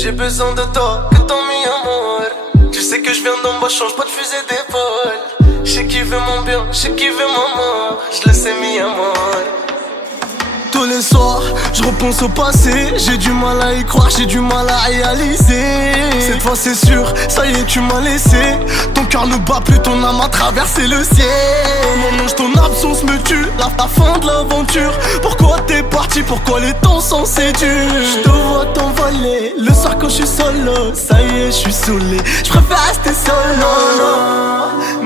J'ai besoin de toi, que ton mi amour. Tu sais que je viens d'en bas, change pas de fusil d'épaule. Je sais qui veut mon bien, je sais qui veut mon mort. Je le sais mi amour. Tous les soirs, je repense au passé. J'ai du mal à y croire, j'ai du mal à réaliser. Cette fois c'est sûr, ça y est tu m'as laissé. Ton cœur ne bat plus, ton âme a traversé le ciel. Mon ange, ton absence me tue, la fin de l'aventure. Pourquoi t'es parti, pourquoi les temps sont si durs? Je te vois t'envoler, le soir quand je suis solo. Ça y est, je suis saoulé, je préfère rester solo.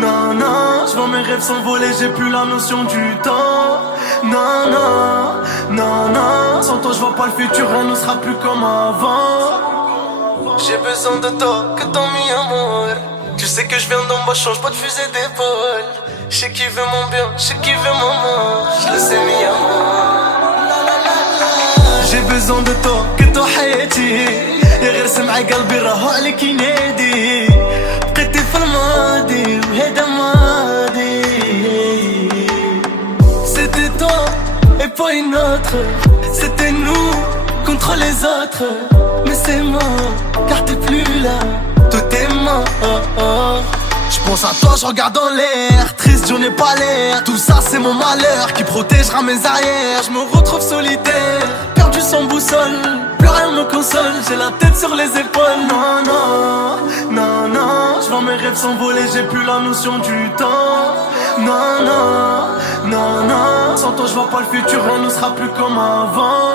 Non, non, je vois mes rêves s'envoler, j'ai plus la notion du temps. Non, sans toi je vois pas le futur, rien ne sera plus comme avant. J'ai besoin de toi, que ton mi-amour. Tu sais que je viens d'en bas, change pas de fusil d'épaule. Je sais qui veut mon bien, je sais qui veut mon mort. Je le sais mi-amour. J'ai besoin de toi, que toi حياتي. غير سمع قلبي راهو عليك ينادي. بقيتي في الماضي وهذا ماضي. C'était toi et pas une autre. C'était nous contre les autres. Mais c'est mort, car t'es plus là. Tout est mort. Je pense à toi, je regarde en l'air. Triste, j'en ai pas l'air. Tout ça c'est mon malheur qui protégera mes arrières. Je me retrouve solitaire, perdu sans boussole. Plus rien me console, j'ai la tête sur les épaules. Non, je vois mes rêves s'envoler, j'ai plus la notion du temps. Non, sans toi je vois pas le futur, rien ne sera plus comme avant.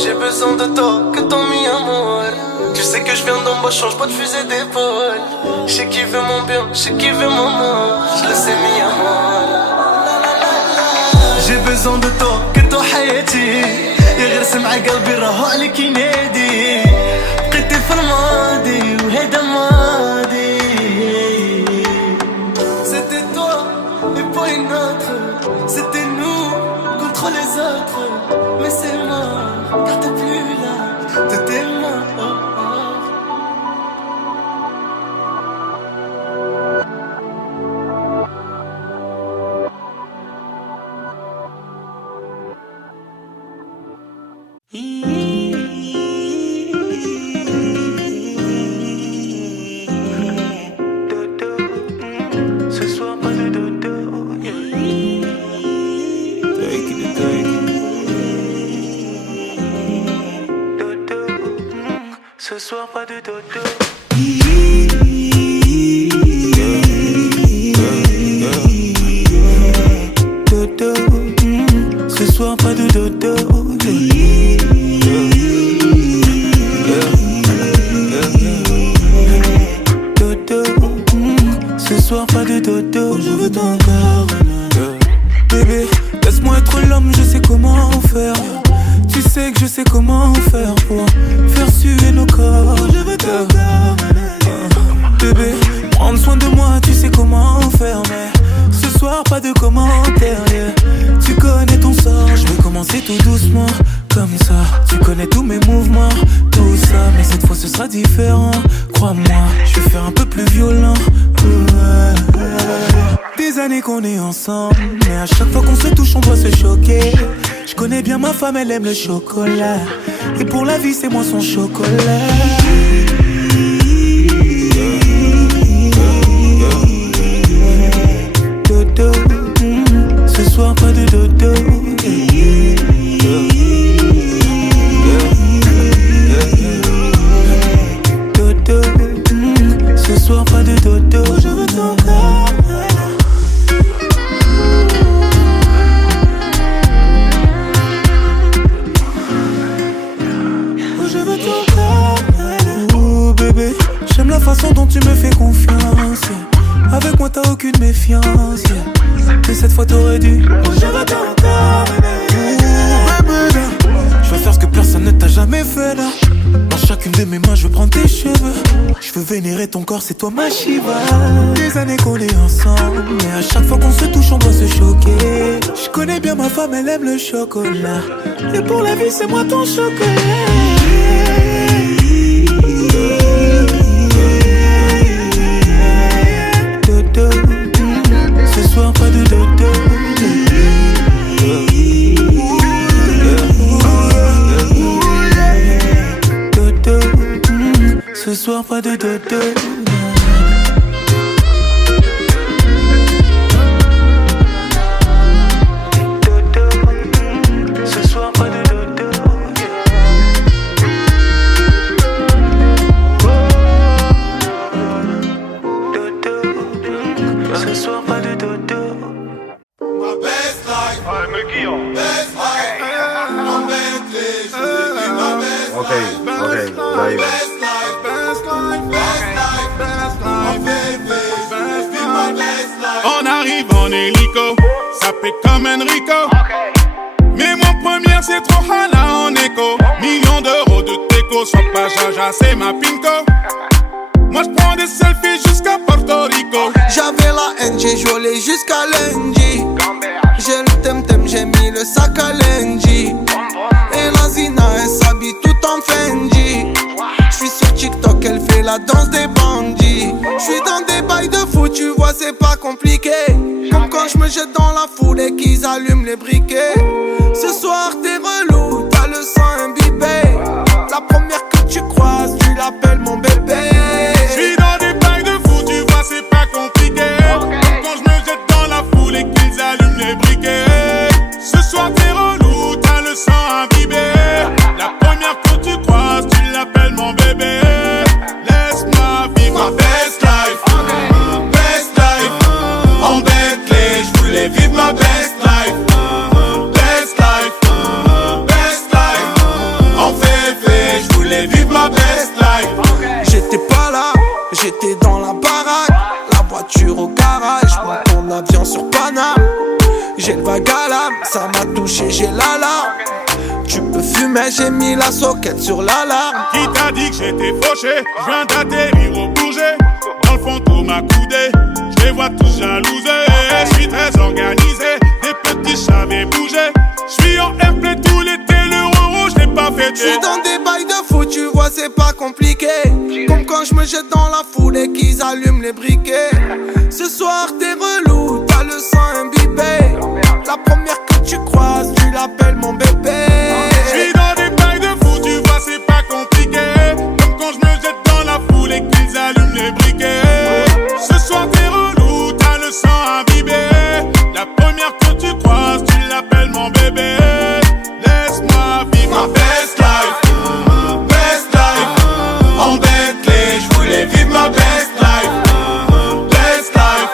J'ai besoin de toi, que ton mi-amour. Tu sais que je viens d'en bas, change pas de fusil d'épaule. Je sais qui veut mon bien, je sais qui veut mon mort. Je le sais mi-amour. J'ai besoin de toi, que toi حياتي. غير سمع قلبي راهو عليك ينادي. بقيتي في الماضي وهذا ماضي. C'était toi et pas une autre. C'était nous contre les autres. Mais c'est mort, car t'es plus là. Tout est mort. Ce soir pas de dodo. Ce soir pas de dodo. Dodo. Ce soir pas de dodo. Dodo. Ce soir pas de dodo. Je veux ton corps. Bébé, laisse-moi être l'homme, je sais comment faire. Tu sais que je sais comment faire pour faire suer nos corps. Je veux ton corps. Bébé, prendre soin de moi, tu sais comment faire. Mais ce soir pas de commentaires, yeah. Tu connais ton sort, je vais commencer tout doucement. Comme ça, tu connais tous mes mouvements. Tout ça, mais cette fois ce sera différent. Crois-moi, je vais faire un peu plus violent. Des années qu'on est ensemble, mais à chaque fois qu'on se touche on doit se choquer. Je connais bien ma femme, elle aime le chocolat. Et pour la vie c'est moi son chocolat. Dodo, ce soir pas de dodo. Dodo, ce soir pas de dodo. Je veux ton corps. Je veux ton corps. Oh bébé, j'aime la façon dont tu me fais confiance, yeah. Avec moi t'as aucune méfiance, yeah. Mais cette fois t'aurais dû. Oh je veux ton corps. Oh bébé, je veux faire ce que personne ne t'a jamais fait là. Dans chacune de mes mains je veux prendre tes cheveux. Je veux vénérer ton corps, c'est toi ma Shiva. Des années qu'on est ensemble, mais à chaque fois qu'on se touche on doit se choquer. Je connais bien ma femme, elle aime le chocolat. Et pour la vie c'est moi ton chocolat. Dodo, ce soir pas de dodo. Dodo, soir pas de dodo. Ce soir pas de dodo. Ce soir pas de dodo. My best life. Best life. I'm Bentley. Je voulais vivre ma best life. J'arrive. Best life. Best life. Best life. Best life. I'm Bentley. Je voulais vivre ma best life. On arrive en hélico, ça fait comme Enrico. Mais mon première c'est trop hala en écho. Millions d'euros de déco, sois pas jaja, c'est ma pinko. Moi j'prends des selfies jusqu'à Porto Rico. J'avais la haine, j'ai joué jusqu'à lundi. J'ai le tem-tem, j'ai mis le sac à lundi. Et la Zina, elle s'habille tout en Fendi. J'suis sur TikTok, elle fait la danse des bandits. J'suis dans des bails de fou, tu vois, c'est pas compliqué. Comme quand j'me jette dans la foule et qu'ils allument les briquets. Ce soir, t'es relou, t'as le sang imbibé. La première que tu croises, tu l'appelles mon bébé. J'suis dans des bails de fou, tu vois, c'est pas compliqué. Quand j'me jette dans la foule et qu'ils allument les briquets. Ce soir, t'es relou, t'as le sang imbibé. La première que tu croises, tu l'appelles mon bébé. Laisse-moi vivre My best life. Best life. En Bentley. Je voulais vivre ma best life. Best life. Best life. En février. Je voulais vivre ma best life. J'étais pas là, j'étais dans la baraque. La voiture au garage, monte en avion sur Paname. J'ai le vague à l'âme, ça m'a touché, j'ai l'alarme. Tu peux fumer, j'ai mis la soquette sur l'alarme. Qui t'a dit que j'étais fauché? Je viens d'atterrir au Bourget. Dans le fond tout m'a coudé, je les vois tous jalousés. Je suis très organisé, des petits j'avais bougé. Je suis en airplay tout l'été, l'euro je l'ai pas fêté. J'suis dans des bails de fou, tu vois, c'est pas compliqué. Comme quand j'me jette dans la foule et qu'ils allument les briquets. Ce soir t'es relou, t'as le sang imbibé. La première que tu croises, tu l'appelles mon bébé. J'suis dans des bails de fou, tu vois, c'est pas compliqué. Comme quand je me jette dans la foule et qu'ils allument les briquets. Ce soir t'es relou, t'as le sang imbibé. La première que tu croises, tu l'appelles mon bébé. Laisse-moi vivre My best life. Best life. En Bentley. Je voulais vivre ma best life. Best life.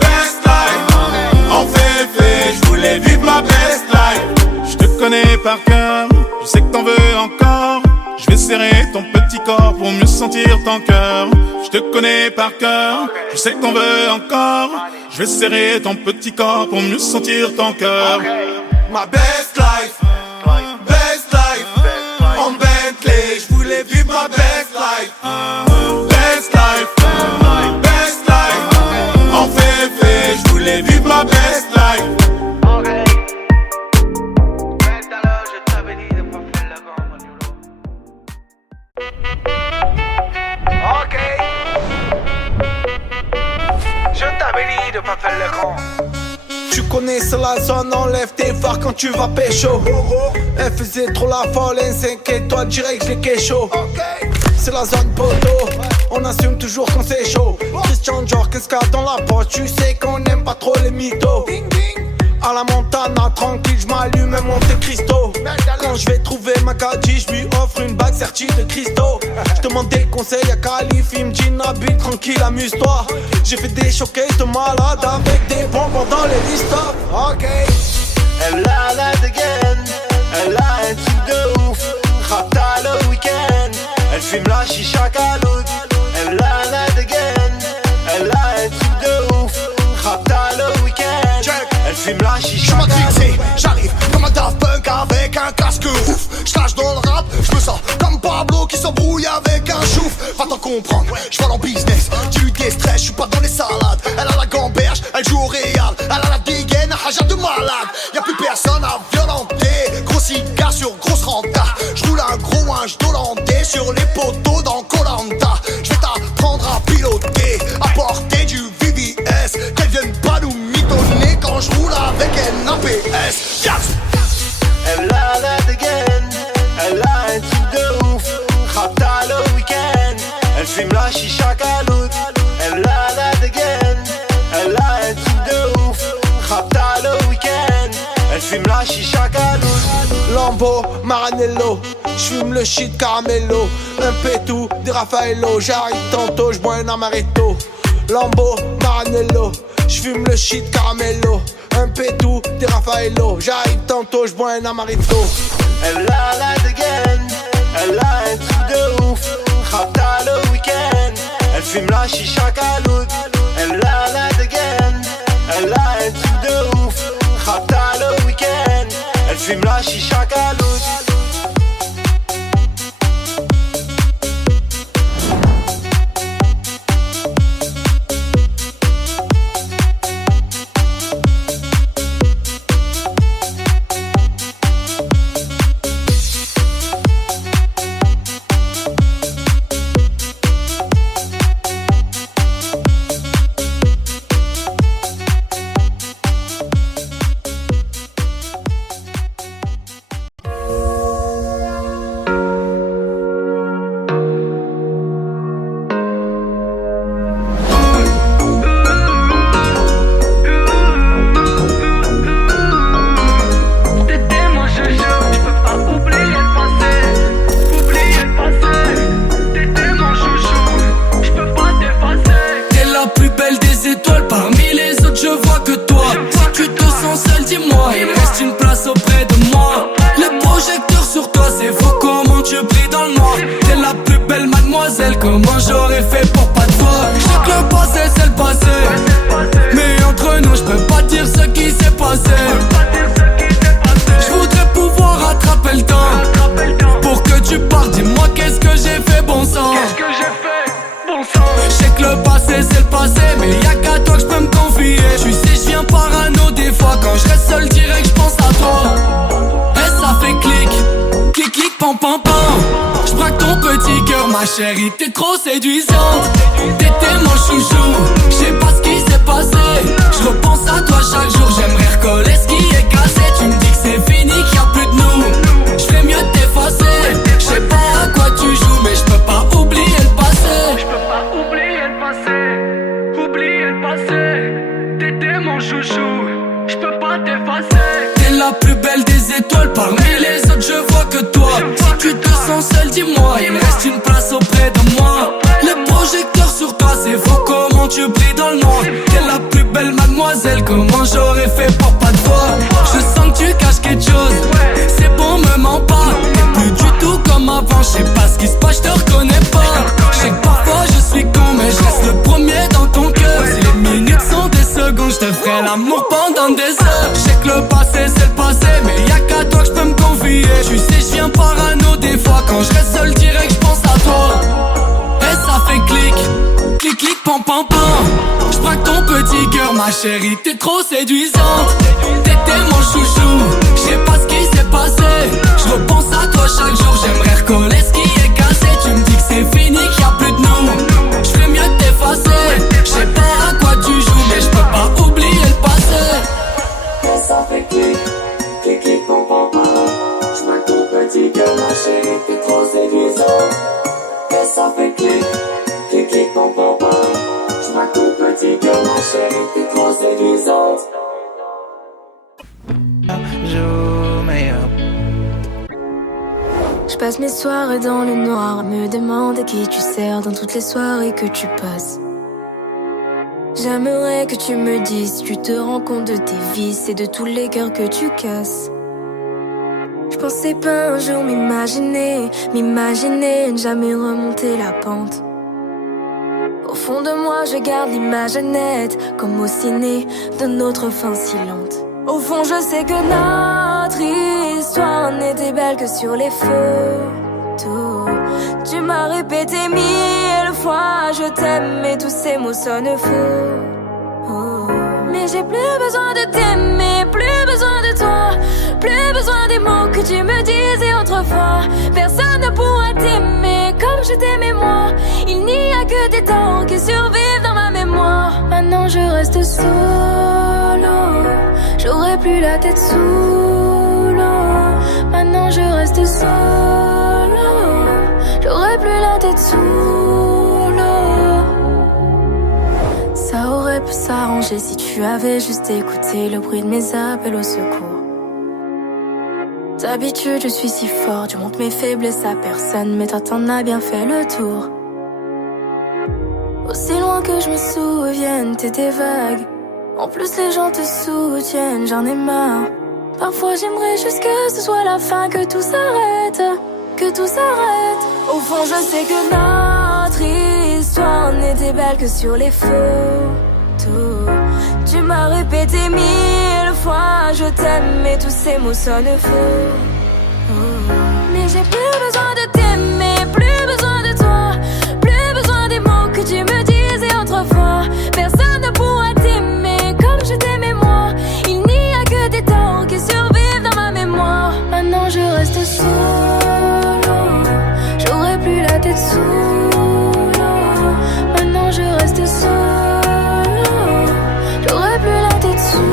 Best life. En février. Je voulais vivre ma best life. Je te connais par cœur, je sais que t'en veux encore. Je vais serrer ton petit corps pour mieux sentir ton cœur. Je te connais par cœur, je sais que t'en veux encore. Je vais serrer ton petit corps pour mieux sentir ton cœur. My best life. Best life. En Bentley. Je voulais vivre ma best life. Best life. Best life. En février. Je voulais vivre ma best life. Ok. Je t'avais dit de pas faire le grand. Tu connais la zone, enlève tes phares quand tu vas pécho. Elle faisait trop la folle, un 5 étoiles direct, je l'ai kécho. C'est la zone poteau, on assume toujours quand c'est chaud. Christian Dior, qu'est-ce qu'il y a dans la poche? Tu sais qu'on n'aime pas trop les mythos. À la Montana, tranquille, j'm'allume un Monte Cristo. Quand je vais trouver ma Caddy, je lui offre une bague sertie de Cristo. Je demande des conseils à Calif, il me dit Nabil, tranquille, amuse-toi. J'ai fait des showcases de malade avec des bonbons dans les listes. Ok. Elle a la dégaine, elle a un truc de ouf. Rapta le week-end, elle fume la chicha caloute. Elle a la dégaine, elle a un truc de ouf. Rapta le week-end, elle fume la chicha caloute. J'arrive comme un Daft Punk avec un casque ouf. J'tâche dans le rap, j'me sens comme Pablo qui s'embrouille avec un chouf. Va t'en comprendre, j'vole en business. Dis-lui des stress, j'suis pas dans les salades. Elle a la gamberge, elle joue au Real. Elle a la dégaine, un haja de malade. Y'a plus personne à violenter. Gros cigare sur grosse renta. J'roule un gros linge d'Hollandais sur les poteaux dans Koh-Lanta. J'vais t'apprendre à piloter, à porter du VVS. Qu'elle vienne pas nous mitonner quand j'roule avec un APS. Yes. Elle a la dégaine, elle a un truc de ouf. Rapta le week-end, J'fume la chicha caloute. Lambo, Maranello, j'fume le shit caramello. Un pétou, des Raffaello, j'arrive tantôt, j'bois un amaretto. Lambo, Maranello, j'fume le shit caramello. Un pétou, des Raffaello, j'arrive tantôt, j'bois un amaretto. Elle a la dégaine, elle a un truc de ouf. Rapta le week-end, elle fume la chicha caloute. Elle a la dégaine, elle a un truc de ouf. Rapta le week-end, elle fume la chicha caloute. Comment j'aurais fait pour pas te voir? Je sais que le passé c'est le passé, mais entre nous je peux pas dire ce qui s'est passé. Je voudrais pouvoir rattraper le temps pour que tu partes. Dis-moi qu'est-ce que j'ai fait, bon sang? Je sais que le passé c'est le passé, mais y'a qu'à toi que je peux me confier. Tu sais je viens parano des fois. Quand je reste seul direct je pense à toi. Et ça fait clic, clic clic pam pam pam. J'braque ton petit cœur ma chérie, t'es trop séduisante. T'étais mon chouchou, j'sais pas ce qui s'est passé. J'repense à toi chaque jour, j'aimerais recoller ce qui est cassé. Tu me dis que c'est fini, qu'il y a plus de nous. J'fais mieux de t'effacer. J'sais pas à quoi tu joues, mais j'peux pas oublier le passé. J'peux pas oublier le passé, oublier le passé. T'étais mon chouchou, j'peux pas t'effacer. T'es la plus belle des étoiles, parmi les autres je vois que toi. Si tu te sens seul, dis-moi, il me reste une place auprès de moi. Le projecteur sur toi, c'est faux, comment tu brilles dans le noir. T'es la plus belle mademoiselle, comment j'aurais fait pour pas te voir. Je sens que tu caches quelque chose, c'est bon, me mens pas. T'es plus du tout comme avant, je sais pas ce qui se passe, je te reconnais pas. Je sais que parfois je suis con, mais je reste le premier dans ton cœur. Si les minutes sont des secondes, je te ferai l'amour pendant des heures. Je sais que le passé c'est le passé, mais y'a qu'à toi que je peux me confier. Tu sais je viens parano des fois, quand je reste seul direct je pense à toi. Et ça fait clic, clic clic pam pam pam. J'braque ton petit cœur ma chérie, t'es trop séduisante. T'étais mon chouchou, j'sais pas ce qui s'est passé. J'repense à toi chaque jour, j'aimerais recoller ce qui est cassé. Tu me dis que c'est fini, qu'il y a plus de nous. J'fais mieux de t'effacer. J'sais pas à quoi tu joues, mais j'peux pas oublier le passé. Et ça fait clic, clic clic pam pam pam. J'braque ton petit cœur ma chérie, t'es trop séduisante. Et ça fait clic, clic clic pam pam pam. J'braque ton petit cœur ma chérie, t'es trop séduisante. Je passe mes soirées dans le noir, me demande à qui tu sers dans toutes les soirées que tu passes. J'aimerais que tu me dises, tu te rends compte de tes vices et de tous les cœurs que tu casses. Je pensais pas un jour m'imaginer, ne jamais remonter la pente. Au fond de moi je garde l'image nette, comme au ciné, de notre fin si lente. Au fond je sais que notre histoire n'était belle que sur les photos. Tu m'as répété 1000 fois je t'aime, et tous ces mots sonnent faux. Oh. Mais j'ai plus besoin de t'aimer, plus besoin de toi, plus besoin des mots que tu me disais autrefois. Personne ne pourra t'aimer comme je t'aimais moi. Il n'y a que des temps qui survivent dans ma mémoire. Maintenant je reste solo, j'aurai plus la tête sous l'eau. Maintenant je reste solo, j'aurai plus la tête sous l'eau. Ça aurait pu s'arranger si tu avais juste écouté le bruit de mes appels au secours. D'habitude je suis si fort, je montre mes faiblesses à personne, mais toi t'en as bien fait le tour. Aussi loin que je me souvienne, t'étais vague. En plus les gens te soutiennent, j'en ai marre. Parfois j'aimerais juste que ce soit la fin, que tout s'arrête, que tout s'arrête. Au fond je sais que notre histoire n'était belle que sur les photos. Tu m'as répété 1000 fois je t'aime, mais tous ces mots sonnent faux. Mais j'ai plus besoin de t'aimer, plus besoin de toi, plus besoin des mots que tu me disais autrefois. Personne ne pourra t'aimer comme je t'aimais moi. Il n'y a que des torts qui survivent dans ma mémoire. Maintenant je reste solo, j'aurais plus la tête sous l'eau. Maintenant je reste solo, j'aurais plus la tête sous l'eau.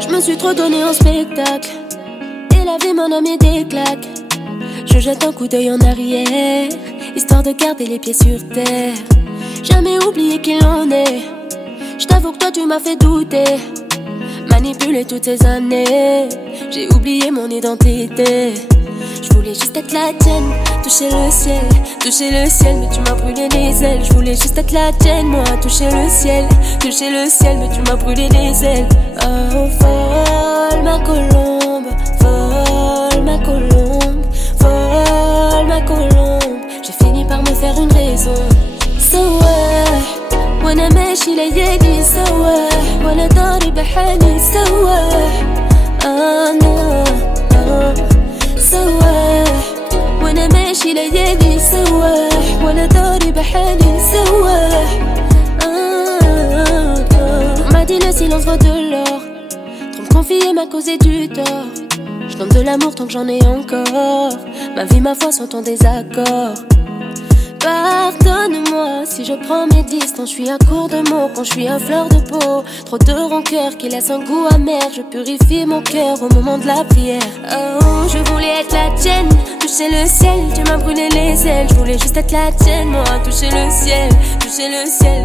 Je me suis trop donné en spectacle et la vie m'en a mis des claques. Je jette un coup d'œil en arrière, histoire de garder les pieds sur terre. Jamais oublié qui l'on est. Je t'avoue que toi tu m'as fait douter, manipuler toutes ces années. J'ai oublié mon identité. Je voulais juste être la tienne, toucher le ciel, mais tu m'as brûlé les ailes. Je voulais juste être la tienne, moi, toucher le ciel, mais tu m'as brûlé les ailes. Oh, vole ma colombe, vole ma colombe, vole ma colombe. J'ai fini par me faire une raison. So وانا ماشي ليالي سوا ولا داري بحالي سوا أنا سوا وانا ماشي ليالي سوا ولا داري بحالي سوا On m'a dit le silence vaut de l'or, trop me confier m'a causé du tort. Je donne de l'amour tant que j'en ai encore. Ma vie, ma foi sont en désaccord. Pardonne-moi si je prends mes distances. Je suis à court de mots quand je suis à fleur de peau. Trop de rancœur qui laisse un goût amer. Je purifie mon cœur au moment de la prière. Oh, je voulais être la tienne, toucher le ciel, tu m'as brûlé les ailes. Je voulais juste être la tienne, moi, toucher le ciel,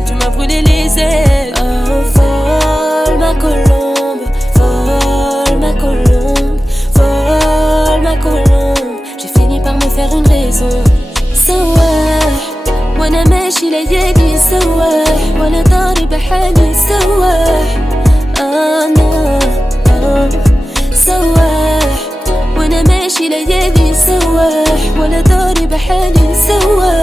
tu m'as brûlé les ailes. Oh, vole ma colombe, vole ma colombe, vole ma colombe. J'ai fini par me faire une raison. سوا وانا ماشي ليالي سوا ولا داري بحالي سوا أنا سوا وانا ماشي ليالي سوا ولا داري بحالي سوا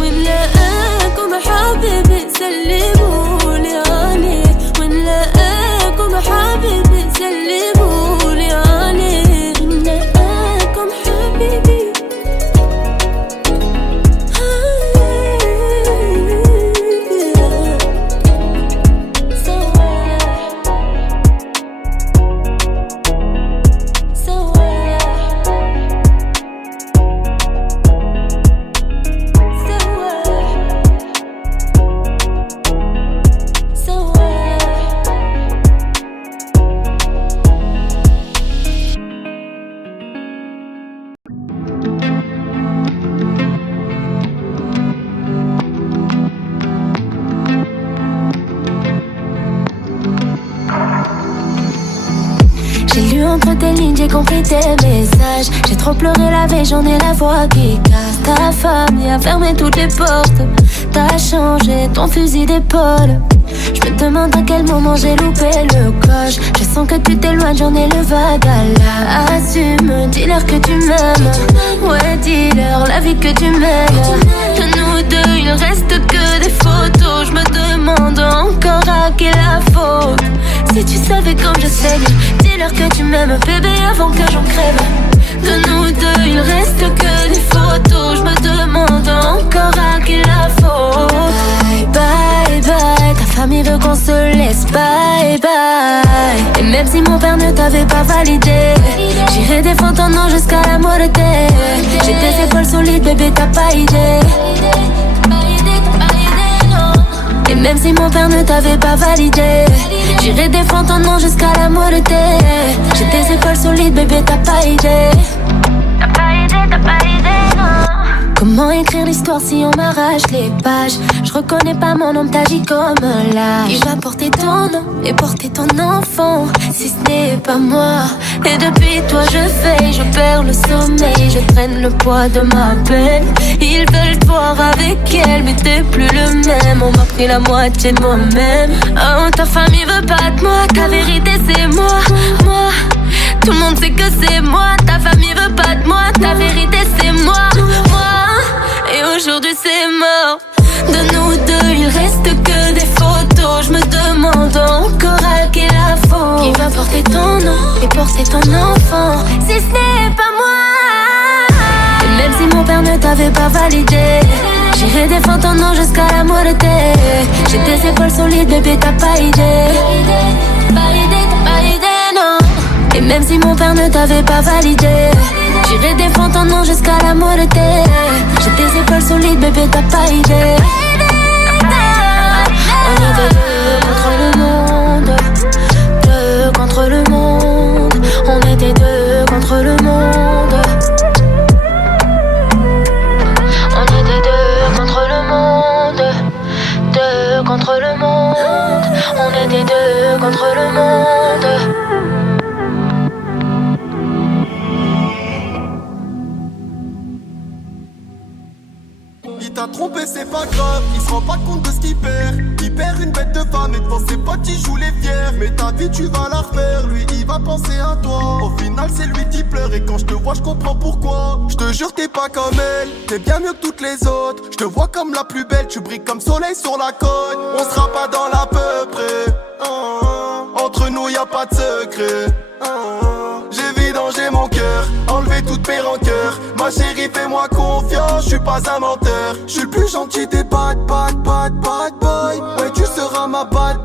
ونلاقاكم حبيبي سلمولي عليه ونلاقاكم حبيبي سلمولي عليه baby. Entre tes lignes j'ai compris tes messages. J'ai trop pleuré la veille, j'en ai la voix qui casse. Ta famille a fermé toutes les portes. T'as changé ton fusil d'épaule. Je me demande à quel moment j'ai loupé le coche. Je sens que tu t'éloignes, j'en ai le vague à la. Assume, dis-leur que tu m'aimes. Ouais, dis-leur la vie que tu mènes. Ne nous nous deux, il reste que des photos. Je me demande encore à qui la faute. Si tu savais comme je saigne, dis-leur que tu m'aimes, bébé, avant que j'en crève. De nous deux, il reste que des photos. Je me demande encore à qui la faute. Bye, bye, bye. Ta famille veut qu'on se laisse. Bye, bye. Et même si mon père ne t'avait pas validé, j'irai défendre ton nom jusqu'à la muerte. J'ai des épaules solides, bébé, t'as pas idée. Et même si mon père ne t'avait pas validé, j'irai défendre ton nom jusqu'à la muerte. J'ai des épaules solides, bébé, t'as pas idée. T'as pas idée, non. Comment écrire l'histoire si on m'arrache les pages? Je reconnais pas mon nom, t'agis comme l'âge. Il va porter ton nom et porter ton enfant, si ce n'est pas moi. Et depuis toi je veille, je perds le sommeil, je traîne le poids de ma peine. Ils veulent te voir avec elle, mais t'es plus le même. On m'a pris la moitié de moi-même. Oh, ta famille veut pas de moi, ta vérité c'est moi, moi. Tout le monde sait que c'est moi, ta famille veut pas de moi, ta vérité c'est moi, moi. Et aujourd'hui c'est mort. De nous deux il reste que des photos. Je me demande encore à qui la faute. Qui va porter ton nom et porter ton enfant, si ce n'est pas moi. Et même si mon père ne t'avait pas validé, j'irai défendre ton nom jusqu'à la muerte. J'ai des épaules solides, bébé, t'as pas idée. Pas idée, non. Et même si mon père ne t'avait pas validé, j'irai défendre ton nom jusqu'à la muerte. J'ai des épaules solides, bébé, t'as pas idée. On était deux contre le monde, deux contre le monde. On était deux contre le monde. On était deux contre le monde, deux contre le monde. On était deux contre le monde. Il t'a trompé, c'est pas grave, il se rend pas compte de ce qu'il perd. Il perd une bête de femme et devant ses potes il joue les fiers. Mais ta vie tu vas la refaire, lui il va penser à toi. Au final c'est lui qui pleure et quand je te vois je comprends pourquoi. Je te jure t'es pas comme elle, t'es bien mieux que toutes les autres. Je te vois comme la plus belle, tu brilles comme soleil sur la côte. On sera pas dans l'à peu près, entre nous y a pas de secret. J'ai vidangé mon cœur, enlevé toutes mes rancœurs. Ma chérie fais-moi confiance, je suis pas un menteur. Je suis le plus gentil des bad boy. Ouais tu seras ma bad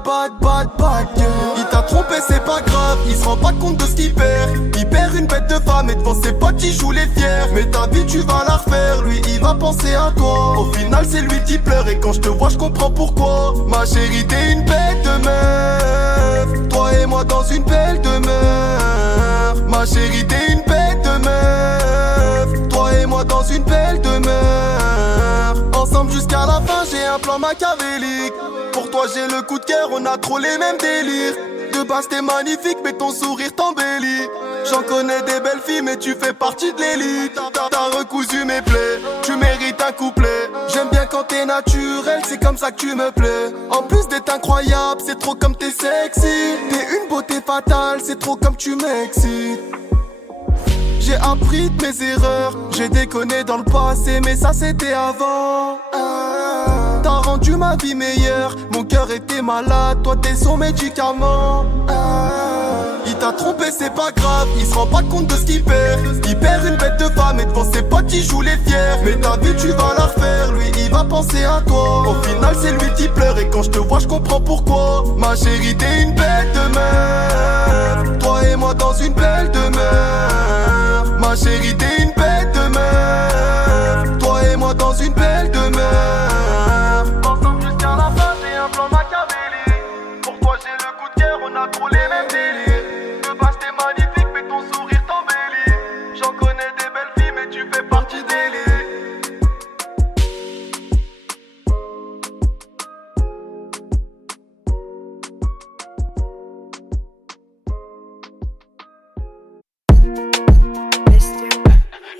girl. Il t'a trompé c'est pas grave, il se rend pas compte de ce qu'il perd. Il perd une bête de femme et devant ses potes il joue les fiers. Mais ta vie tu vas la refaire, lui il va penser à toi. Au final c'est lui qui pleure et quand je te vois je comprends pourquoi. Ma chérie t'es une bête de meuf, toi et moi dans une belle demeure. Ma chérie t'es une bête de meuf, toi et moi dans une belle demeure. Ensemble jusqu'à la fin j'ai un plan machiavélique. Pour toi j'ai le coup de cœur, on a trop les mêmes délires. De base t'es magnifique mais ton sourire t'embellit. J'en connais des belles filles mais tu fais partie de l'élite. T'as recousu mes plaies, tu mérites un couplet. J'aime bien quand t'es naturel, c'est comme ça que tu me plais. En plus d'être incroyable, c'est trop comme t'es sexy. T'es une beauté fatale, c'est trop comme tu m'excites. J'ai appris de mes erreurs, j'ai déconné dans le passé mais ça c'était avant. T'as rendu ma vie meilleure, mon cœur était malade, toi t'es son médicament. Il t'a trompé c'est pas grave, il se rend pas compte de ce qu'il perd. Il perd une bête de femme et devant ses potes il joue les fiers. Mais ta vie tu vas la refaire, lui il va penser à toi. Au final c'est lui qui pleure et quand je te vois je comprends pourquoi. Ma chérie t'es une bête de meuf, toi et moi dans une belle demeure. Ma chérie t'es une bête de meuf, toi et moi dans une belle demeure. Ensemble jusqu'à la fin j'ai un plan machiavélique. Pour toi j'ai le coup de cœur, on a trop les mêmes délires. De base t'es magnifique mais ton sourire t'embellit. J'en connais des belles filles mais tu fais partie d'élite.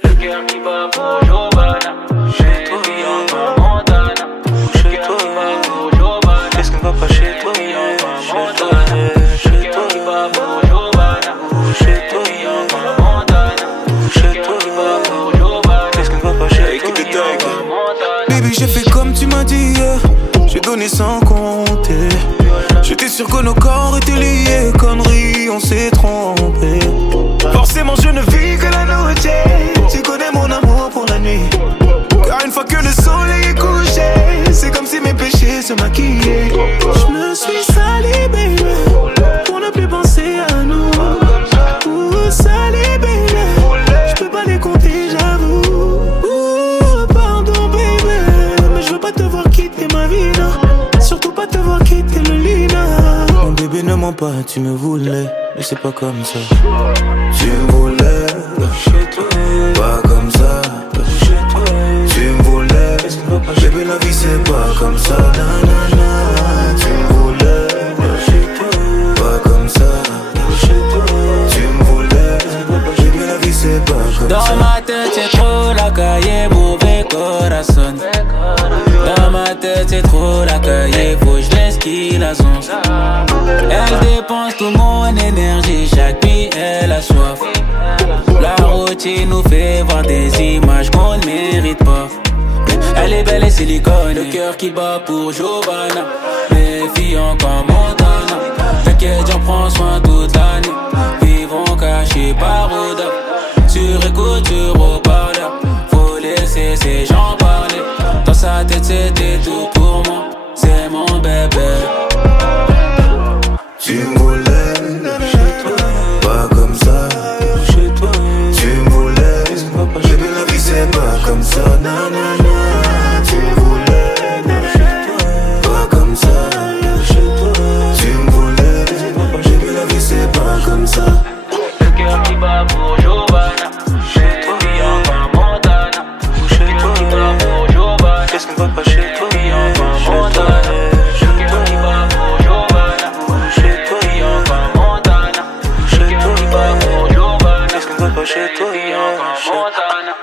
Le cœur qui bat pour Giovanna, chez toi en Montana. Le cœur qui bat pour Giovanna, qu'est-ce qui ne va pas chez toi? Chez toi, qui bat pour Giovanna, chez toi en Montana. Chez toi qui bat pour Giovanna, qu'est-ce qui ne va pas chez toi? Baby j'ai fait T'es sûr que nos corps étaient liés, conneries, on s'est trompé. Forcément je ne vis que la nuit. Tu connais mon amour pour la nuit. Car une fois que le soleil est couché, c'est comme si mes péchés se maquillaient. Je me suis sali, baby, pour ne plus penser à nous. Sali, baby, je peux pas les compter, j'avoue. Pardon, baby, mais je veux pas te voir quitter ma vie, non. Surtout pas te voir quitter le lit, non. Mon bébé ne ment pas, tu me voulais, mais c'est pas comme ça. Tu me voulais, pas comme ça. Tu me voulais, bébé la vie c'est pas comme ça. Nanana. Tu me voulais, pas comme ça. Tu me voulais, bébé la vie c'est pas comme ça. Dans ma tête c'est trop la cahier, mauvais corazon. Dans ma tête c'est trop la cahier, faut que je laisse qui la zonce. Elle dépense toute mon énergie, chaque nuit elle a soif. La routine nous fait voir des images qu'on ne mérite pas. Elle est belle et silicone, le cœur qui bat pour Giovanna. Méfiant comme Montana. T'inquiète, j'en prends soin toute l'année. Vivons cachés par odeur. Sur écoute, sur haut-parleur. Faut laisser ces gens parler. Dans sa tête c'était tout pour moi. C'est mon bébé. Tu me voulais, pas comme ça. Tu me voulais, bébé la vie c'est pas comme ça. Nanana. Tu me voulais, pas comme ça. Tu me voulais, bébé la vie c'est pas comme ça. Le cœur qui bat pour Giovanna. Méfiant comme Montana. Le cœur qui bat pour Giovanna. Qu'est-ce qu'on va pas chez toi? Méfiant comme Montana. Le cœur qui bat pour Giovanna. Méfiant comme Montana. Le cœur qui bat pour Giovanna. Qu'est-ce qu'on va pas chez toi? Méfiant comme Montana.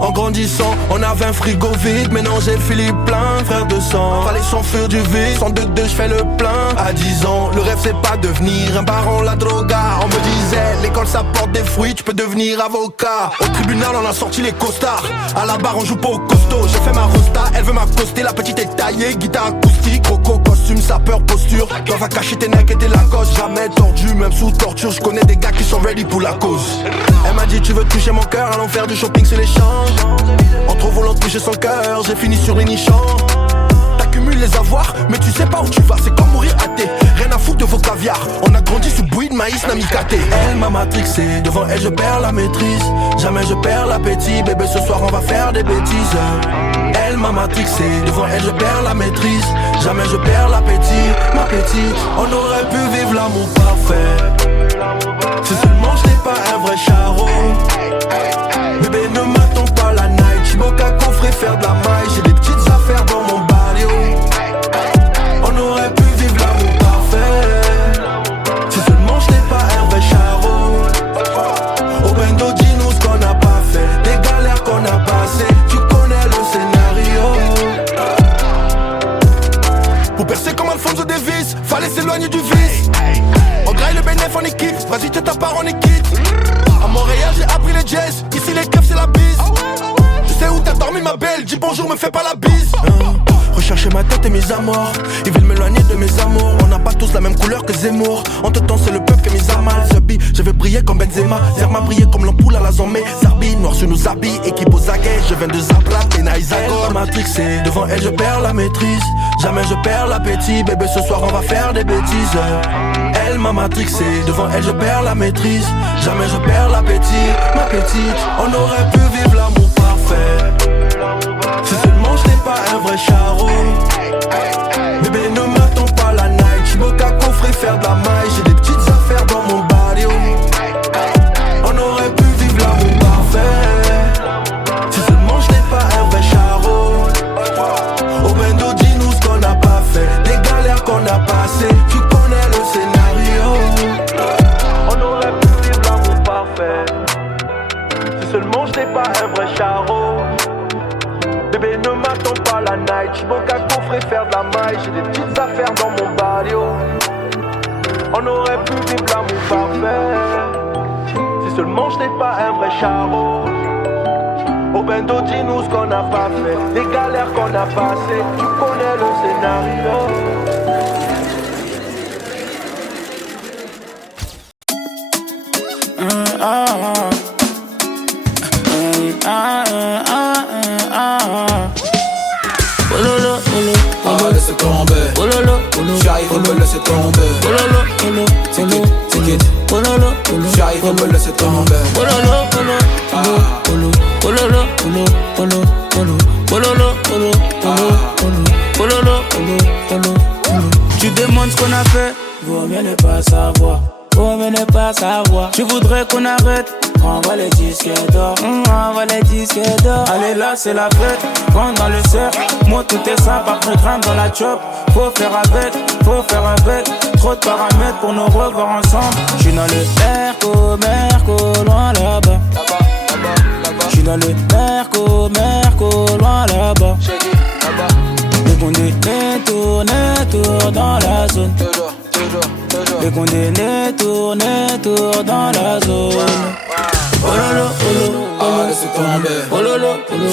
En grandissant, on avait un frigo vide. Maintenant j'ai le Philippe plein, frère de sang. Fallait s'enfuir du vide, 102 je fais le plein. À 10 ans, le rêve c'est pas devenir un baron la droga. On me disait, l'école ça porte des fruits, tu peux devenir avocat. Au tribunal on a sorti les costards. À la barre on joue pas au costaud. J'ai fait ma rosta, elle veut m'accoster. La petite est taillée, guitare acoustique. Coco, costume, sapeur, posture. Toi va cacher tes necks et tes Lacoste. Jamais tordu, même sous torture. Je connais des gars qui sont ready pour la cause. Elle m'a dit tu veux toucher mon cœur, allons faire du shopping sur les champs. En trop voulant toucher son cœur, j'ai fini sur les nichons. T'accumules les avoirs, mais tu sais pas où tu vas, c'est comme mourir athée. Rien à foutre de vos caviars, on a grandi sous bouillie de maïs namikaté. Elle m'a matrixé, devant elle je perds la maîtrise. Jamais je perds l'appétit, bébé ce soir on va faire des bêtises. Elle m'a matrixé, devant elle je perds la maîtrise. Jamais je perds l'appétit, ma petite. On aurait pu vivre l'amour parfait. Si seulement je n'ai pas un vrai charreau. Bébé ne m'attends pas la night. J'moque à coffrer, faire de la maille. J'ai des petites affaires dans mon barrio. On aurait pu vivre l'amour parfait. Si seulement je n'ai pas un vrai charreau. Au bendo dis-nous ce qu'on n'a pas fait. Des galères qu'on a passées. Tu connais le scénario. Pour percer comme Alfonso Davis, fallait s'éloigner du vice. On graille le bénéf en équipe. Vas-y t'es ta part on est quitte. À Montréal j'ai appris les jazz. Ici les keufs c'est la bise. Je sais où t'as dormi ma belle. Dis bonjour me fais pas la bise. Rechercher ma tête et mes amours. Ils veulent m'éloigner de mes amours. On n'a pas tous la même couleur que Zemmour. Entre temps c'est le peuple qui a mis à mal. Zabi, je vais briller comme Benzema. Zerma briller comme l'ampoule à la zombie. Zarbi, noir sur nos habits. Équipe aux aguets, je viens de Zabra, Pena Isagor. Elle m'a matrixé, devant elle je perds la maîtrise. Jamais je perds l'appétit. Bébé ce soir on va faire des bêtises. Elle m'a matrixé, devant elle je perds la maîtrise. Jamais je perds l'appétit, ma petite. On aurait pu vivre l'amour parfait. Si seulement je n'ai pas un vrai charreau. Bébé ne m'attends pas la night. J'moque à coffrer, faire de la maille. J'ai des petites affaires dans mon barrio. On aurait pu vivre l'amour parfait. Si seulement je n'ai pas un vrai charreau. Au bendo dis-nous ce qu'on n'a pas fait. Des galères passé, tu connais le scénario. On aurait pu vivre l'amour parfait si seulement j'étais pas un vrai charreau. Bébé ne m'attends pas la night, j'suis bon qu'à coffrer faire de la maille. J'ai des petites affaires dans mon barrio. On aurait pu vivre l'amour parfait si seulement j'étais pas un vrai charreau. Au bendo dis-nous ce qu'on a pas fait, les galères qu'on a passées, tu connais le scénario. Laisse tomber, j'arrive à me laisser tomber. Take it, j'arrive à me laisser tomber. Tu demandes ce qu'on a fait, vaut mieux ne pas savoir. Vaut mieux ne pas savoir. Je voudrais qu'on arrête. Envoie les disques d'or, envoie les disques d'or. Allez là c'est la fête, rentre dans le cercle. Moi tout est simple, après grimpe dans la chop. Faut faire avec, trop de paramètres pour nous revoir ensemble. J'suis dans le Merco, loin là-bas. J'suis dans le Merco, loin là-bas. Les condamnés tournent dans la zone. Les condamnés tournent dans la zone. Oh lolo, laisse tomber,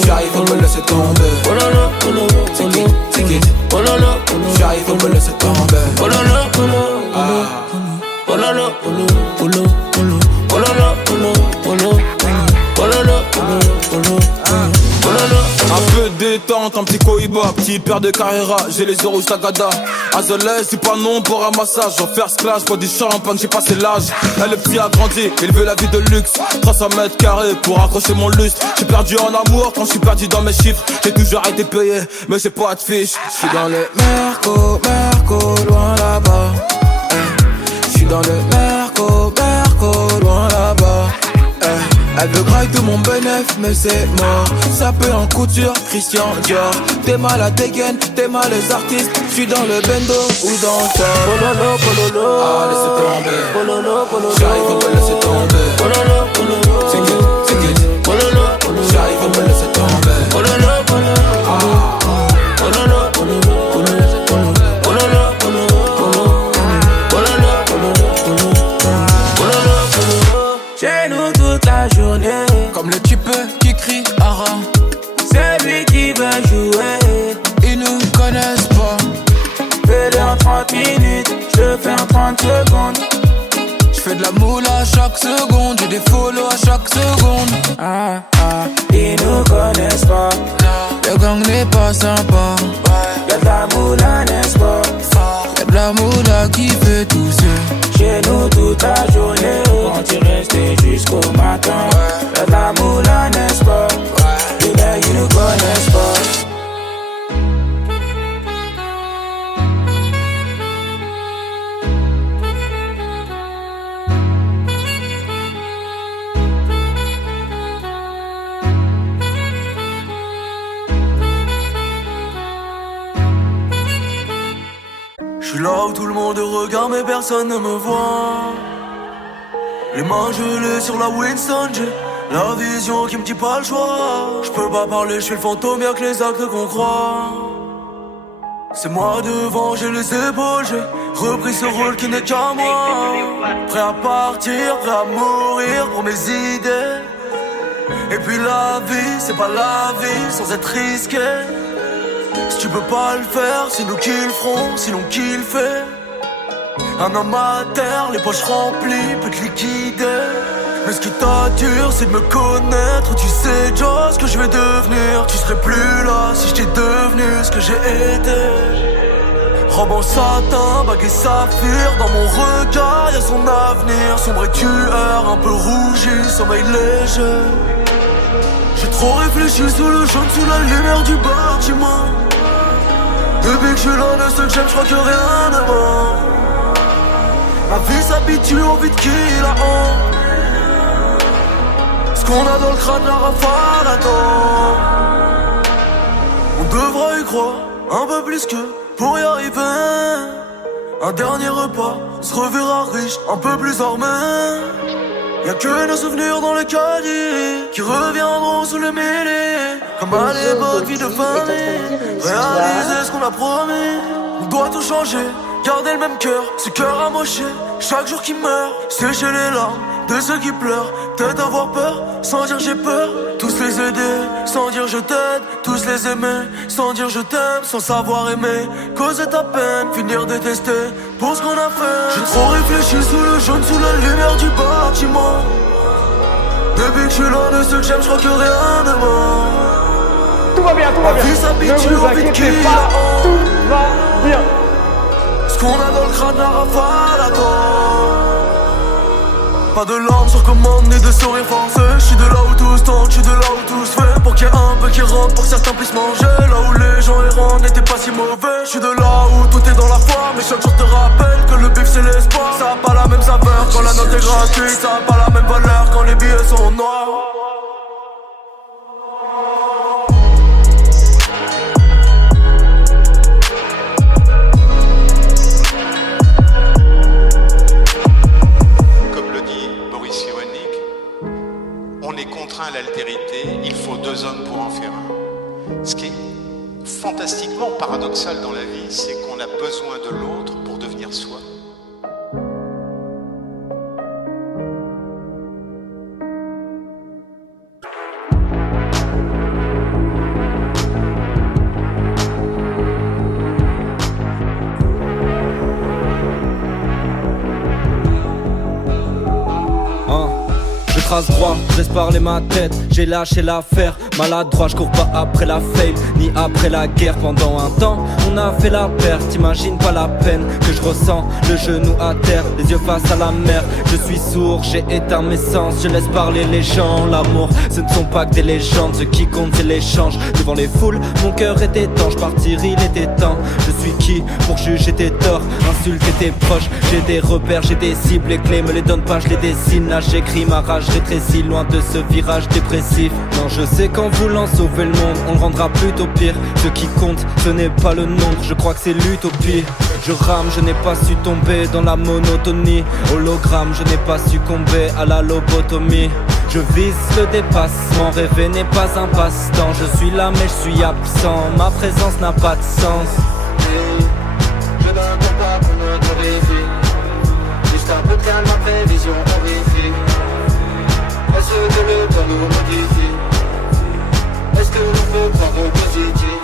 j'arrive à me laisser tomber. Take it, j'arrive à me laisser tomber. Un peu de détente, un petit cohiba, petit père de Carrera, j'ai les euros Tagada. Azoles, c'est pas non pour un massage. En first class, pour du champagne, j'ai passé l'âge. Là, le petit a grandi, il veut la vie de luxe. 300 mètres carrés pour accrocher mon lustre. J'ai perdu en amour quand je suis perdu dans mes chiffres. J'ai toujours été payé, mais j'ai pas de fiche. J'suis dans le Merco, loin là-bas. J'suis dans le Merco, loin là-bas. Elle veut grailler tout mon bénéf, mais c'est mort. Ça peut en couture, Christian Dior. T'es mal à dégaine, t'es mal les artistes. J'suis dans le bendo ou dans le top. Laissez tomber, j'arrive à me laisser tomber. C'est it, j'arrive à me laisser tomber. Chez nous toute la journée, comme le type qui crie Ara. c'est lui qui veut jouer. Ils nous connaissent pas. Fais-le en 30 minutes, je fais en 30 secondes. J'fais de la moule à chaque seconde, j'ai des follow à chaque seconde. Ils nous connaissent pas. Le gang n'est pas sympa. Y'a de la moula, n'est-ce pas? Y'a de la moula qui fait tousser. Chez nous toute la journée, on t'y resté jusqu'au matin. Y'a de la moula, n'est-ce pas? Ils nous connaissent pas. J'suis là où tout le monde regarde mais personne ne me voit. Les mains gelées sur la Winston, j'ai la vision qui me dit pas le choix. J'peux pas parler, j'suis le fantôme, y'a que les actes qu'on croit. C'est moi devant, j'ai les épaules, j'ai repris ce rôle qui n'est qu'à moi. Prêt à partir, prêt à mourir pour mes idées. Et puis la vie, c'est pas la vie sans être risqué. Si tu peux pas le faire, c'est nous qui le ferons, sinon qui le fait. Un homme à terre, les poches remplies, peut te liquider. Mais ce qui t'attire, c'est de me connaître. Tu sais déjà ce que je vais devenir. Tu serais plus là si j'étais devenu ce que j'ai été. Robe en satin, bague et saphir. Dans mon regard, y'a son avenir. Sombre et tueur, un peu rougi, sommeil léger. J'ai trop réfléchi sous le jaune, sous la lumière du bâtiment. Depuis que je suis l'un de ceux que j'aime, j'crois que rien ne ment. Ma vie s'habitue au vide qui la honte. Ce qu'on a dans le crâne, la rafale attend. On devra y croire un peu plus que pour y arriver. Un dernier repas, on se reverra riche, un peu plus armé. Y'a que nos souvenirs dans les caddies qui reviendront sous le mêlée. Comme à l'époque, vie de famille, réaliser ce qu'on a promis. On doit tout changer, garder le même cœur, ce cœur amoché. Chaque jour qui meurt, sécher les larmes de ceux qui pleurent. Peut-être avoir peur, sans dire j'ai peur. Tous les aider, sans dire je t'aide. Tous les aimer, sans dire je t'aime. Sans savoir aimer, causer ta peine. Finir détesté pour ce qu'on a fait. J'ai trop réfléchi sous le jaune, sous la lumière du bâtiment. Depuis que je suis l'un de ceux que j'aime, je crois que rien ne ment. Tout va bien, tout va bien. Ne vous inquiétez pas, tout va bien. Ce qu'on a dans le crâne, la rafale attend. Pas de larmes sur commande ni de sourire forcé. J'suis de là où tous tentent, j'suis de là où tous fait. Pour qu'il y ait un peu qui rentre, pour que certains puissent manger. Là où les gens errants n'étaient pas si mauvais. J'suis de là où tout est dans la foi. Mais chaque jour te rappelle que le bif c'est l'espoir. Ça a pas la même saveur quand la note est gratuite. Ça a pas la même valeur quand les billets sont noirs. À l'altérité, il faut deux hommes pour en faire un. Ce qui est fantastiquement paradoxal dans la vie, c'est qu'on a besoin de l'autre pour devenir soi. Trace droit, je laisse parler ma tête, j'ai lâché l'affaire. Maladroit, je cours pas après la fame, ni après la guerre. Pendant un temps, on a fait la perte. T'imagines pas la peine que je ressens, le genou à terre, les yeux face à la mer. Je suis sourd, j'ai éteint mes sens, je laisse parler les gens. L'amour, ce ne sont pas que des légendes, ce qui compte c'est l'échange. Devant les foules, mon cœur était étanche, partir il était temps. Je suis qui pour juger tes torts, insulter tes proches. J'ai des repères, j'ai des cibles, les clés me les donnent pas, je les dessine. Là j'écris ma rage, rétrécie loin de ce virage dépressif. Non, je sais qu'en voulant sauver le monde, on le rendra plutôt pire. Ce qui compte, ce n'est pas le nombre, je crois que c'est l'utopie. Je rame, je n'ai pas su tomber dans la monotonie. Hologramme, je n'ai pas succombé à la lobotomie. Je vise le dépassement, rêver n'est pas un passe-temps. Je suis là mais je suis absent, ma présence n'a pas de sens. Je donne pas pour notre vie. Juste un peu de calme, ma prévision horrifique. Est-ce que le temps nous modifie? Est-ce que l'on peut prendre au positif?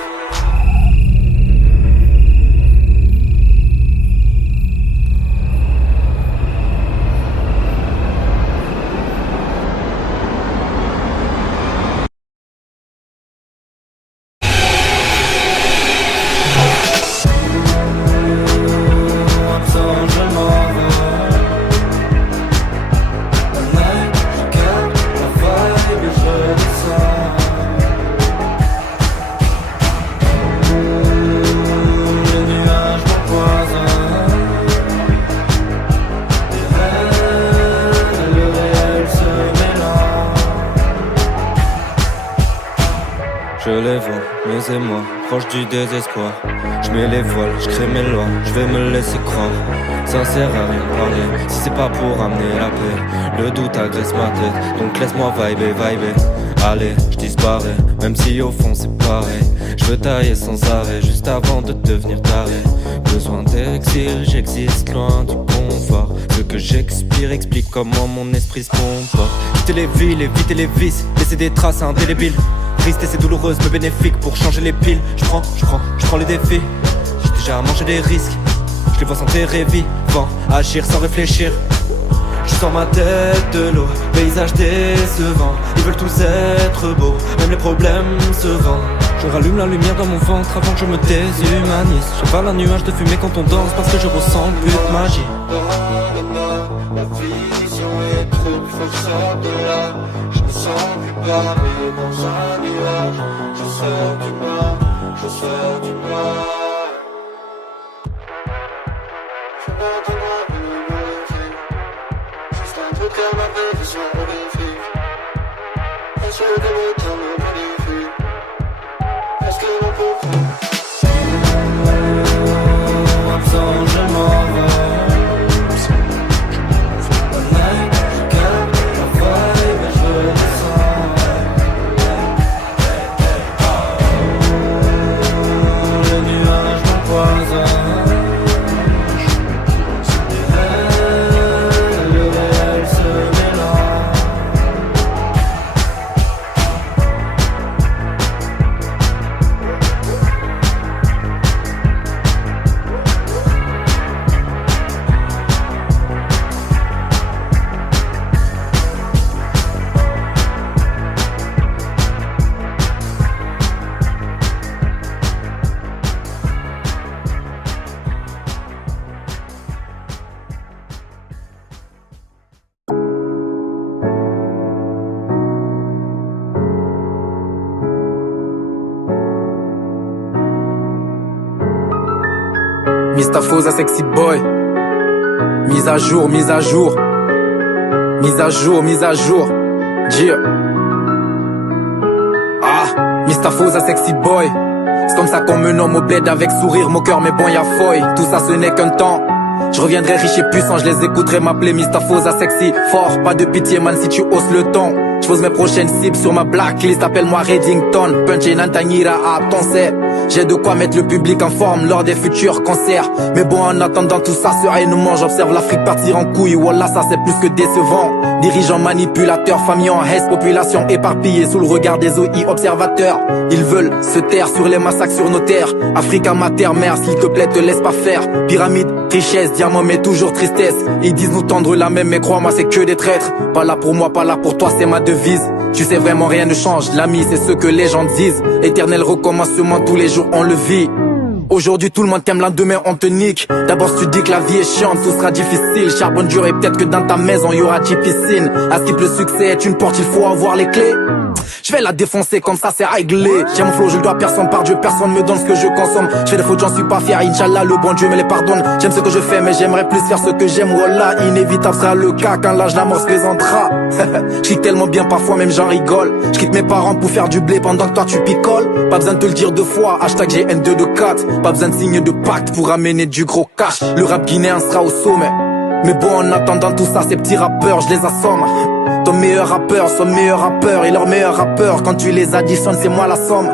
Je les vois, mes émois, proche du désespoir. Je mets les voiles, je crée mes lois, je vais me laisser croire. Ça sert à rien de parler, si c'est pas pour amener la paix. Le doute agresse ma tête, donc laisse-moi vibrer. Allez, je disparais, même si au fond c'est pareil. Je veux tailler sans arrêt, juste avant de devenir taré. Besoin d'exil, j'existe loin du confort. Ce que j'expire explique comment mon esprit se comporte. Quitter les villes, éviter les vices, laisser des traces indélébiles. Triste et c'est douloureuse mais bénéfique pour changer les piles. Je prends les défis. J'ai déjà mangé des risques. Je les vois s'enterrer vivants, agir sans réfléchir. Je sens ma tête de l'eau, paysage décevant. Ils veulent tous être beaux, même les problèmes se vendent. Je rallume la lumière dans mon ventre avant que je me déshumanise. J'avale un nuage de fumée quand on danse parce que je ressens plus de magie. La vision est trouble, faut que je sorte de là. Je me sens plus parmi dans un nuage. Je sors du noir, je sors du noir. Je n'entends plus horrifique. Juste un peu de calme, ma prévision horrifique. Est-ce que le temps me modifie? Est-ce que l'on peut prendre? Absent, je m'en vais. Mustafoza sexy boy. Mise à jour, mise à jour. Mise à jour, mise à jour. Dire. Ah, Mustafoza sexy boy. C'est comme ça qu'on me nomme au bled avec sourire, mon cœur mais bon y'a foy. Tout ça ce n'est qu'un temps. Je reviendrai riche et puissant, je les écouterai m'appeler Mustafoza sexy. Fort, pas de pitié man si tu hausses le ton. Je pose mes prochaines cibles sur ma blacklist, appelle-moi Reddington. Punch et Nantanyira à ton set. J'ai de quoi mettre le public en forme lors des futurs concerts. Mais bon, en attendant tout ça sereinement, j'observe l'Afrique partir en couille. Wallah, ça c'est plus que décevant. Dirigeants manipulateurs, familles en haisse, population éparpillée sous le regard des OI observateurs. Ils veulent se taire sur les massacres sur nos terres. Afrique amateur, mère, s'il te plaît, te laisse pas faire. Pyramide, richesse, diamant, mais toujours tristesse. Ils disent nous tendre la même, mais crois-moi, c'est que des traîtres. Pas là pour moi, pas là pour toi, c'est ma devise. Tu sais vraiment rien ne change, l'ami c'est ce que les gens disent. Éternel recommencement, tous les jours on le vit. Aujourd'hui tout le monde t'aime, lendemain on te nique. D'abord tu dis que la vie est chiante, tout sera difficile. Charbonne dur et peut-être que dans ta maison il y aura 10 piscines. À ce type le succès est une porte, il faut avoir les clés. Je vais la défoncer comme ça c'est réglé. J'ai mon flow, je le dois à personne, par Dieu personne me donne ce que je consomme. Je fais des fautes, j'en suis pas fier, Inch'Allah le bon Dieu me les pardonne. J'aime ce que je fais mais j'aimerais plus faire ce que j'aime. Wallah, inévitable sera le cas quand l'âge la mort se présentera. Je quitte tellement bien parfois même j'en rigole. Je quitte mes parents pour faire du blé pendant que toi tu picoles. Pas besoin de te le dire deux fois, hashtag GN224. Pas besoin de signer de pacte pour amener du gros cash. Le rap guinéen sera au sommet. Mais bon, en attendant tout ça, ces petits rappeurs, je les assomme. Ton meilleur rappeur, son meilleur rappeur et leur meilleur rappeur. Quand tu les additionnes, c'est moi la somme.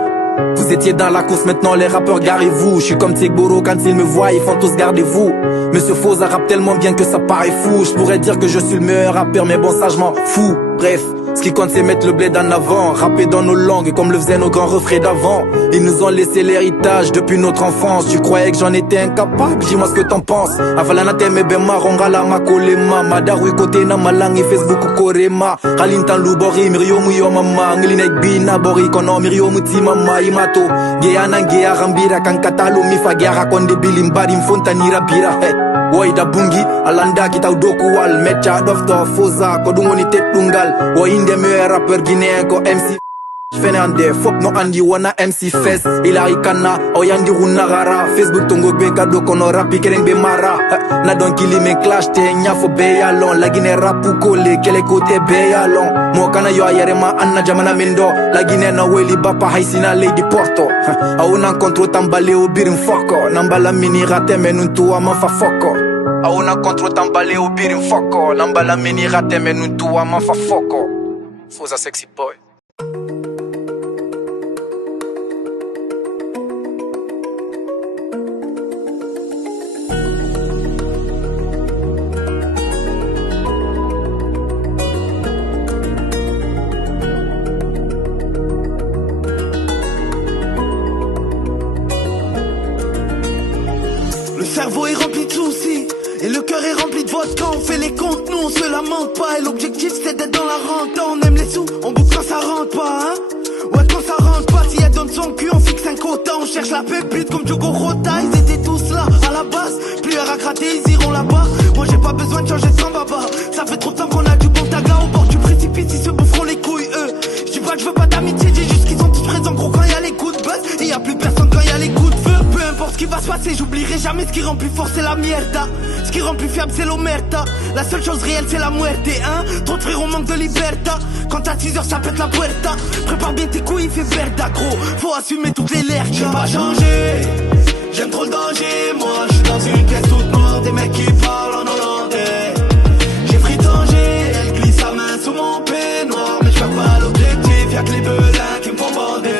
Vous étiez dans la course, maintenant les rappeurs, garez-vous. Je suis comme Tsegboro, quand ils me voient, ils font tous gardez-vous. Monsieur Foza rappe tellement bien que ça paraît fou. Je pourrais dire que je suis le meilleur rappeur, mais bon ça je m'en fous. Bref, ce qui compte c'est mettre le bled en avant. Rapper dans nos langues comme le faisaient nos grands refrains d'avant. Ils nous ont laissé l'héritage depuis notre enfance. Tu croyais que j'en étais incapable, dis-moi ce que t'en penses. Avalana teme bema rongala makolema. Madarui kote na malangi Facebook korema. Kalintan lubori mirio muyo mama. Ngilinek bina bori kono mirio muti mama imato. Gea na gea rambira kankatalo mifa gea rakonde bilimbari mfontanira bira. Waida bungi alanda kita udoku wal mecha dofto foza kodungoni tetungal. Wa inde meilleur rappeur guinéen ko MC Fernandez, fop no andi wana MC Fest. Ilari kana oyandi runagara. Facebook tongo be kado kono rapi kereng be mara. Na don kili men clash te nyafo be yalon. La Guinée rapu kole kele kote be yalon. Mo kana yo ayere ma anna jamana mendo. La Guinée na weli bapa haisina Lady Porto. Auna kontro tambale o birin foko. Nambala mini rate menuntu ama fa foko. Auna kontro tambale o birin foko. Nambala mini rate menuntu ama fa foko. Foza sexy boy. Le cerveau est rempli de soucis et le cœur est rempli de vodka. On fait les comptes, nous on se lamente pas. Et l'objectif c'est d'être dans la rente. On aime les sous, on bouffe quand ça rentre pas, hein. Ouais, quand ça rentre pas, si elle donne son cul, on fixe un quota. On cherche la pépite comme Diogo Rota. Ils étaient tous là à la base, plus à gratter, ils iront là-bas. Moi j'ai pas besoin de changer de sambaba. Ça fait trop de temps qu'on a du bon taga au bord du précipice. Ils se boufferont les couilles, eux. Je dis pas que je veux pas d'amitié, dis juste qu'ils sont tous présents gros quand y a les coups de buzz. Et y a plus personne quand y a les coups de feu. Peu importe ce qui va se passer, j'oublierai jamais ce qui rend plus fort, c'est la mierda. Ce qui rend plus fiable, c'est l'omerta. La seule chose réelle, c'est la muerte, hein. Trop de frères, on manque de liberta. Quand à 6h, ça pète la puerta. Prépare bien tes couilles, il fait verda, gros. Faut assumer toutes les lèvres. J'ai pas changé, j'aime trop le danger. Moi, je suis dans une caisse toute noire, des mecs qui parlent en hollandais. J'ai fritangé, elle glisse sa main sous mon peignoir. Mais je perds pas l'objectif, y'a que les belins qui me font bander.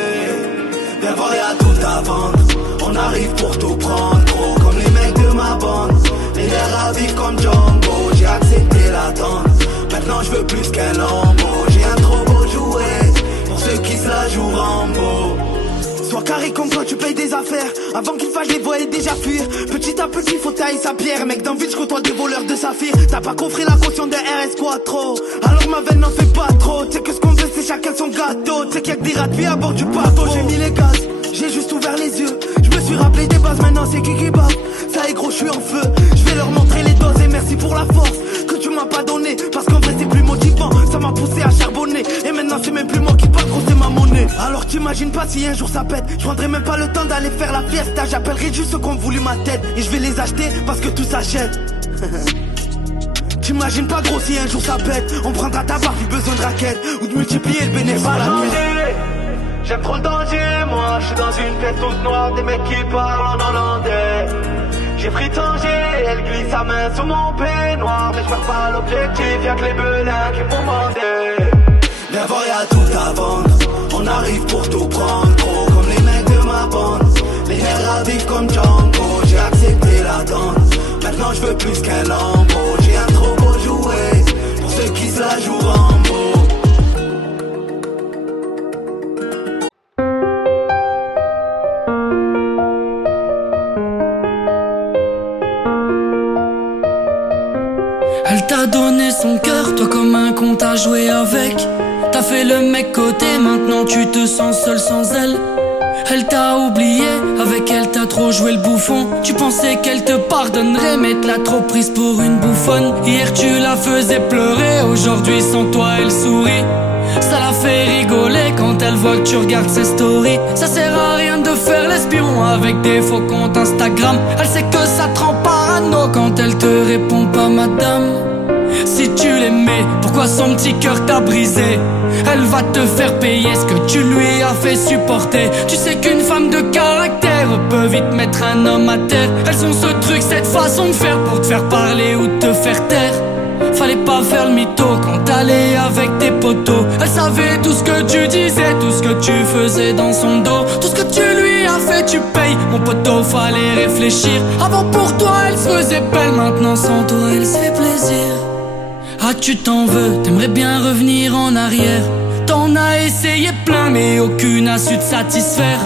Viens voir, y'a tout à vendre. On arrive pour tout prendre, gros, comme les mecs de ma bande. Mais l'air à vivre comme Django, j'ai accepté l'attente. Maintenant je veux plus qu'un lambeau. J'ai un trop beau jouet, pour ceux qui se la jouent Rambo. Sois carré comme quand tu payes des affaires. Avant qu'il fasse les voies et déjà fuir. Petit à petit faut tailler sa pierre. Mec dans le vide je côtoie des voleurs de saphir. T'as pas coffré la caution de RS Quattro. Alors ma veine n'en fait pas trop. Tu sais que ce qu'on veut c'est chacun son gâteau. Tu sais qu'il y a que des rats à bord du bateau. J'ai mis les gaz, j'ai juste ouvert les yeux. Je me suis rappelé des bases, maintenant c'est qui bave. Ça est gros, je suis en feu. Je vais leur montrer les doses et merci pour la force que tu m'as pas donné. Parce qu'en vrai c'est plus motivant, ça m'a poussé à charbonner. Et maintenant c'est même plus moi qui parle, gros c'est ma monnaie. Alors t'imagines pas si un jour ça pète. Je prendrai même pas le temps d'aller faire la fiesta. J'appellerai juste ceux qui ont voulu ma tête. Et je vais les acheter parce que tout s'achète. T'imagines pas gros si un jour ça pète. On prendra ta barre, plus besoin de raquettes. Ou de multiplier le bénéfice à la quête. J'aime trop le danger, moi je suis dans une pièce toute noire. Des mecs qui parlent en hollandais. J'ai pris Tanger, elle glisse sa main sur mon peignoir. Mais je perds pas l'objectif, y'a que les belins qui vont demander. Viens voir, y'a tout à vendre. On arrive pour tout prendre, gros, comme les mecs de ma bande. Les nerfs à vivre comme Django. J'ai accepté la danse. Maintenant je veux plus qu'un lambeau. J'ai un trop beau jouet pour ceux qui se la jouent en beau. Elle t'a donné son cœur, toi comme un con t'as joué avec. T'as fait le mec côté, maintenant tu te sens seul sans elle. Elle t'a oublié, avec elle t'as trop joué le bouffon. Tu pensais qu'elle te pardonnerait, mais t'as trop prise pour une bouffonne. Hier tu la faisais pleurer, aujourd'hui sans toi elle sourit. Ça la fait rigoler quand elle voit que tu regardes ses stories. Ça sert à rien de faire l'espion avec des faux comptes Instagram. Elle sait que ça te rend parano quand elle te répond pas madame. Si tu l'aimais, pourquoi son petit cœur t'a brisé? Elle va te faire payer ce que tu lui as fait supporter. Tu sais qu'une femme de caractère peut vite mettre un homme à terre. Elles ont ce truc, cette façon de faire pour te faire parler ou te faire taire. Fallait pas faire le mytho quand t'allais avec tes potos. Elle savait tout ce que tu disais, tout ce que tu faisais dans son dos. Tout ce que tu lui as fait, tu payes. Mon poteau, fallait réfléchir. Avant pour toi, elle se faisait belle. Maintenant sans toi, elle se fait plaisir. Ah tu t'en veux, t'aimerais bien revenir en arrière. T'en as essayé plein mais aucune a su te satisfaire.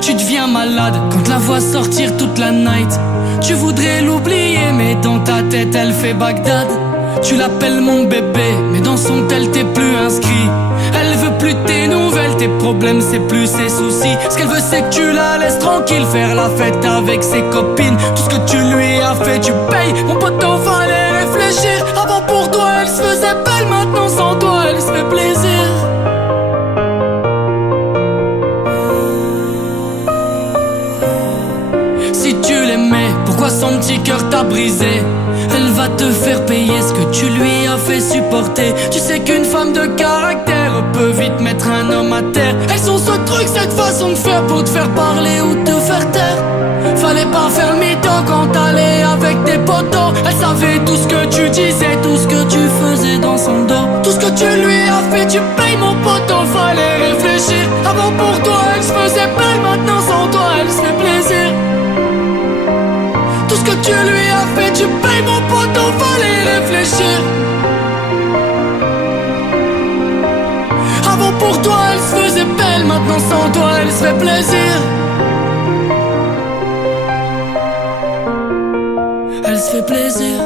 Tu deviens malade quand la vois sortir toute la night. Tu voudrais l'oublier mais dans ta tête elle fait Bagdad. Tu l'appelles mon bébé mais dans son tel t'es plus inscrit. Elle veut plus tes nouvelles, tes problèmes c'est plus ses soucis. Ce qu'elle veut c'est que tu la laisses tranquille, faire la fête avec ses copines. Tout ce que tu lui as fait tu payes. Mon poteau fallait réfléchir. Avant pour toi elle se faisait belle, maintenant sans toi elle se fait plaisir. Si tu l'aimais, pourquoi son petit cœur t'a brisé? Elle va te faire payer ce que tu lui as fait supporter. Tu sais qu'une femme de caractère peut vite mettre un homme à terre. Elles ont ce truc, cette façon de faire pour te faire parler ou te faire taire. Fallait pas faire le mytho quand t'allais avec tes potos. Elle savait tout ce que tu disais, tout ce que tu faisais dans son dos. Tout ce que tu lui as fait, tu payes mon poteau, fallait réfléchir. Avant pour toi elle se faisait belle, maintenant sans toi elle se fait plaisir. Tout ce que tu lui as fait, tu payes mon poteau, fallait réfléchir. Avant pour toi elle se faisait belle, maintenant sans toi elle se fait plaisir. Elle se fait plaisir.